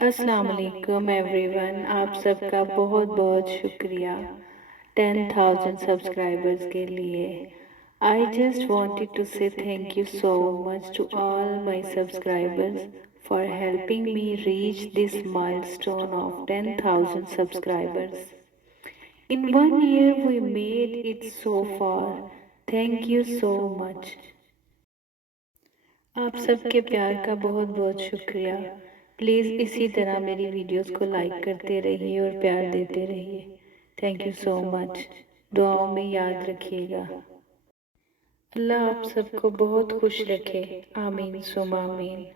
अस्सलाम वालेकुम एवरीवन, आप सबका बहुत बहुत शुक्रिया 10,000 सब्सक्राइबर्स के लिए। I just wanted to say thank you so much to all my subscribers for helping me reach this milestone of 10,000 subscribers. In 1 year we made it so far. Thank you so much. आप सबके प्यार का बहुत बहुत शुक्रिया। Please इसी तरह मेरी वीडियोस को लाइक करते रहिए और प्यार देते रहिए। Thank you so much. दुआओं में याद रखिएगा। अल्लाह आप सबको बहुत खुश रखे। आमीन सुमा आमीन।